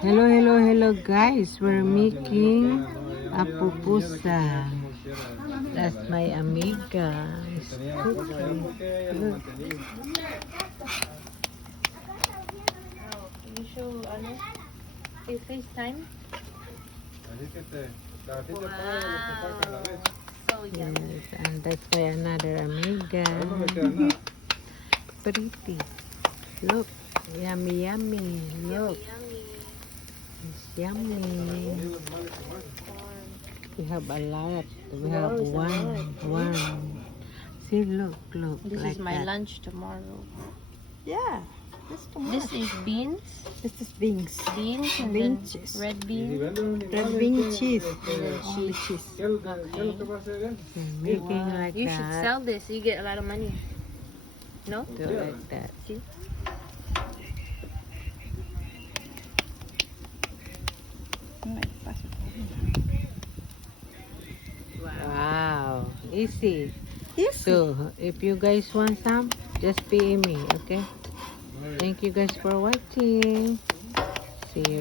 Hello, hello, hello guys. We're making a pupusa. That's my amiga. It's cooking. Look. Can you show ano? Hey, FaceTime? So yummy. Yes, and that's my another amiga. Pretty. Look. Yummy, yummy. Look. Yummy. It's yummy. We have a lot. We have one. See, look. This like is my that. lunch tomorrow. Yeah, This is beans. this is beans. Beans and Bean then cheese. red beans. Red bean cheese. then Only cheese. cheese. We're making like You that. should sell this. You get a lot of money. No? Do like that. See? Wow, easy. Yes. So, if you guys want some, just PM me, okay? Thank you guys for watching. See you